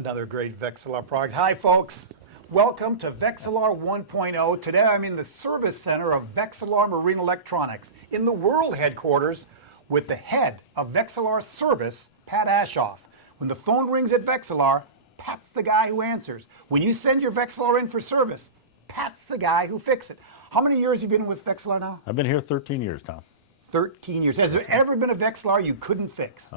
Another great Vexilar product. Hi, folks. Welcome to Vexilar 1.0. Today I'm in the service center of Vexilar Marine Electronics in the world headquarters with the head of Vexilar Service, Pat Aschoff. When the phone rings at Vexilar, Pat's the guy who answers. When you send your Vexilar in for service, Pat's the guy who fixes it. How many years have you been with Vexilar now? I've been here 13 years, Tom. 13 years. Has there ever been a Vexilar you couldn't fix?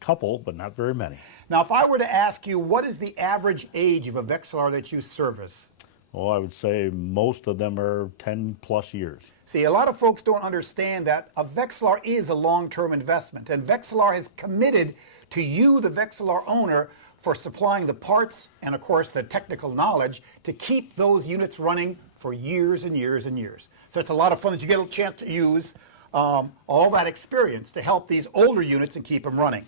Couple, but not very many. Now, if I were to ask you, what is the average age of a Vexilar that you service? Well, I would say most of them are 10 plus years. See, a lot of folks don't understand that a Vexilar is a long-term investment, and Vexilar has committed to you, the Vexilar owner, for supplying the parts and, of course, the technical knowledge to keep those units running for years and years and years. So it's a lot of fun that you get a chance to use all that experience to help these older units and keep them running.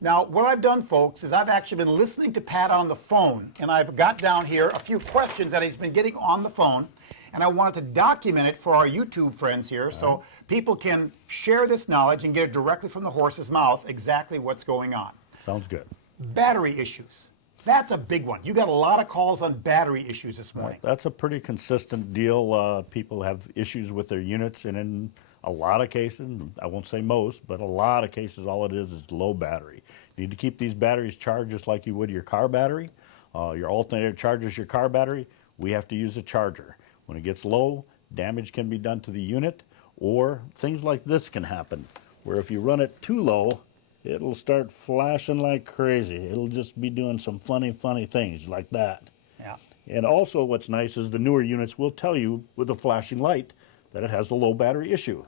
Now, what I've done, folks, is I've actually been listening to Pat on the phone, and I've got down here a few questions that he's been getting on the phone, and I wanted to document it for our YouTube friends here so people can share this knowledge and get it directly from the horse's mouth exactly what's going on. Sounds good. Battery issues. That's a big one. You got a lot of calls on battery issues this morning. That's a pretty consistent deal. People have issues with their units, and in a lot of cases, I won't say most, but a lot of cases, all it is low battery. You need to keep these batteries charged just like you would your car battery. Your alternator charges your car battery. We have to use a charger. When it gets low, damage can be done to the unit, or things like this can happen, where if you run it too low, it'll start flashing like crazy. It'll just be doing some funny things like that. Yeah. And also what's nice is the newer units will tell you with a flashing light that it has a low battery issue.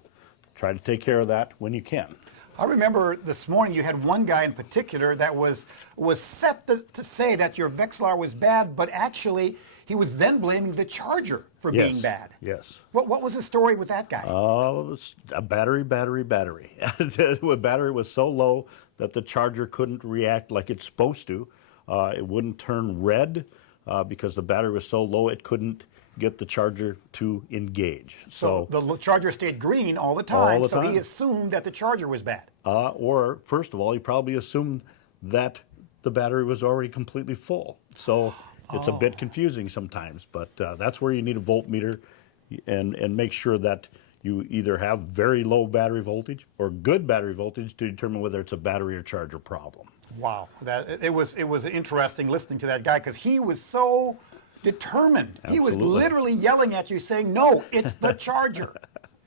Try to take care of that when you can. I remember this morning you had one guy in particular that was set to say that your Vexilar was bad, but actually he was then blaming the charger for being bad. Yes. What was the story with that guy? It was a battery. The battery was so low that the charger couldn't react like it's supposed to. It wouldn't turn red because the battery was so low it couldn't get the charger to engage. So the charger stayed green all the time, so he assumed that the charger was bad. Or, first of all, he probably assumed that the battery was already completely full. So it's a bit confusing sometimes, but that's where you need a voltmeter and make sure that you either have very low battery voltage or good battery voltage to determine whether it's a battery or charger problem. Wow, it was interesting listening to that guy because he was so determined. Absolutely. He was literally yelling at you saying, no, it's the charger.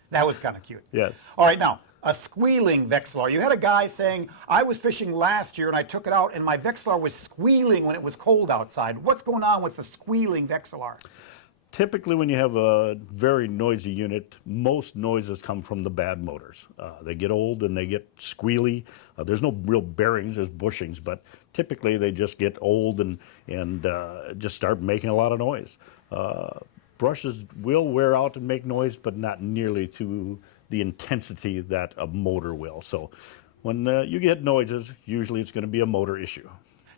That was kind of cute. Yes. All right, now, a squealing Vexilar. You had a guy saying, I was fishing last year and I took it out and my Vexilar was squealing when it was cold outside. What's going on with the squealing Vexilar? Typically, when you have a very noisy unit, most noises come from the bad motors. They get old and they get squealy. There's no real bearings, there's bushings, but typically they just get old and just start making a lot of noise. Brushes will wear out and make noise, but not nearly to the intensity that a motor will. So when you get noises, usually it's going to be a motor issue.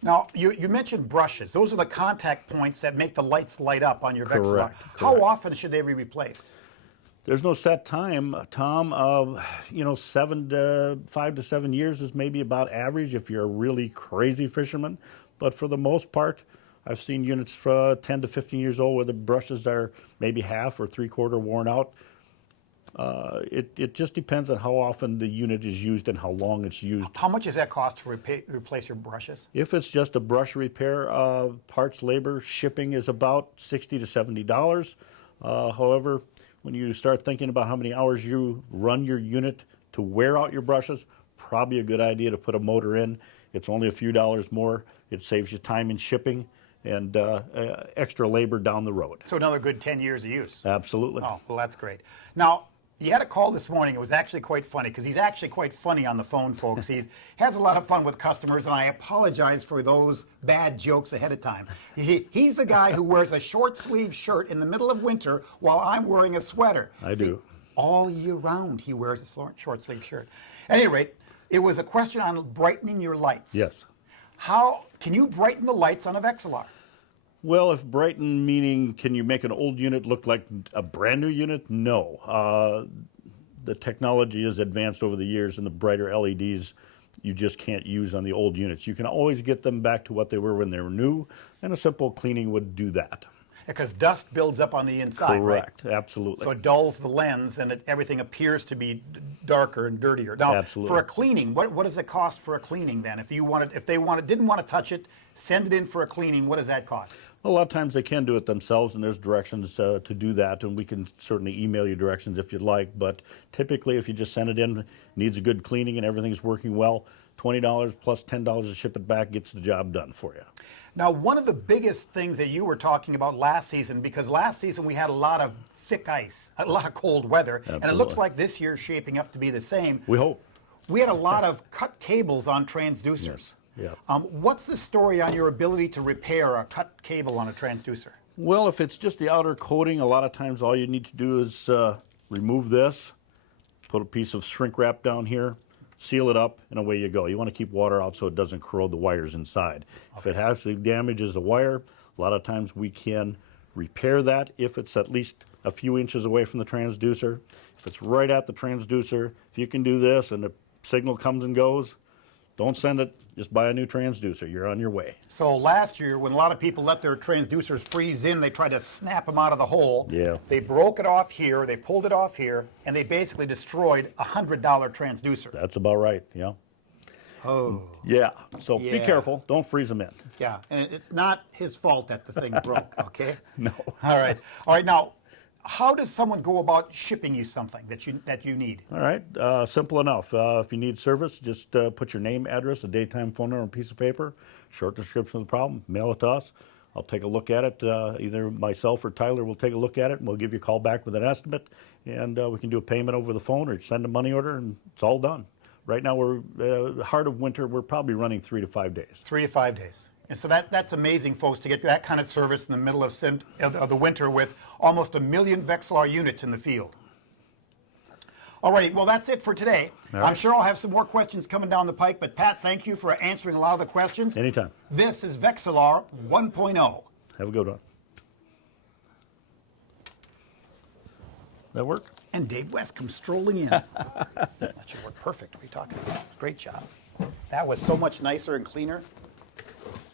Now, you mentioned brushes. Those are the contact points that make the lights light up on your Vexilar. Correct. How often should they be replaced? There's no set time, Tom. 5 to 7 years is maybe about average if you're a really crazy fisherman. But for the most part, I've seen units 10 to 15 years old where the brushes are maybe half or three-quarter worn out. It just depends on how often the unit is used and how long it's used. How much does that cost to replace your brushes? If it's just a brush repair, parts, labor, shipping is about $60 to $70. However, when you start thinking about how many hours you run your unit to wear out your brushes, probably a good idea to put a motor in. It's only a few dollars more. It saves you time in shipping and extra labor down the road. So another good 10 years of use. Absolutely. Oh, well, that's great. Now, you had a call this morning. It was actually quite funny because he's actually quite funny on the phone, folks. He has a lot of fun with customers, and I apologize for those bad jokes ahead of time. He's the guy who wears a short sleeve shirt in the middle of winter while I'm wearing a sweater. I do. All year round he wears a short sleeve shirt. At any rate, it was a question on brightening your lights. Yes. How can you brighten the lights on a Vexilar? Well, if brighten meaning can you make an old unit look like a brand new unit? No. The technology has advanced over the years and the brighter LEDs you just can't use on the old units. You can always get them back to what they were when they were new, and a simple cleaning would do that. Because dust builds up on the inside, Correct, right? absolutely. So it dulls the lens, and everything appears to be darker and dirtier. Now, Absolutely. for a cleaning, what does it cost for a cleaning then? If they didn't want to touch it, send it in for a cleaning. What does that cost? A lot of times they can do it themselves, and there's directions to do that, and we can certainly email you directions if you'd like. But typically, if you just send it in, needs a good cleaning and everything's working well, $20 plus $10 to ship it back gets the job done for you. Now, one of the biggest things that you were talking about last season, because last season we had a lot of thick ice, a lot of cold weather, Absolutely. and it looks like this year's shaping up to be the same. We hope. We had a lot of cut cables on transducers. Yeah. What's the story on your ability to repair a cut cable on a transducer? Well, if it's just the outer coating, a lot of times all you need to do is remove this, put a piece of shrink wrap down here, seal it up, and away you go. You want to keep water out so it doesn't corrode the wires inside. Okay. If it actually damages the wire, a lot of times we can repair that if it's at least a few inches away from the transducer. If it's right at the transducer, if you can do this and the signal comes and goes, don't send it, just buy a new transducer. You're on your way. So last year, when a lot of people let their transducers freeze in, they tried to snap them out of the hole. Yeah. They broke it off here, they pulled it off here, and they basically destroyed a $100 transducer. That's about right, yeah. Oh. Yeah, so be Yeah. careful. Don't freeze them in. Yeah, and it's not his fault that the thing broke, okay? No. All right. All right, now, how does someone go about shipping you something that you need? All right, simple enough. If you need service, just put your name, address, a daytime phone number on a piece of paper, short description of the problem, mail it to us. I'll take a look at it. Either myself or Tyler will take a look at it, and we'll give you a call back with an estimate, and we can do a payment over the phone or send a money order, and it's all done. Right now, we're the heart of winter. We're probably running 3 to 5 days. 3 to 5 days. And so that's amazing, folks, to get that kind of service in the middle of the winter with almost 1 million Vexilar units in the field. All right, well, that's it for today. All right. I'm sure I'll have some more questions coming down the pike, but Pat, thank you for answering a lot of the questions. Anytime. This is Vexilar 1.0. Have a good one. That work? And Dave West comes strolling in. That should work perfect. What are you talking about? Great job. That was so much nicer and cleaner.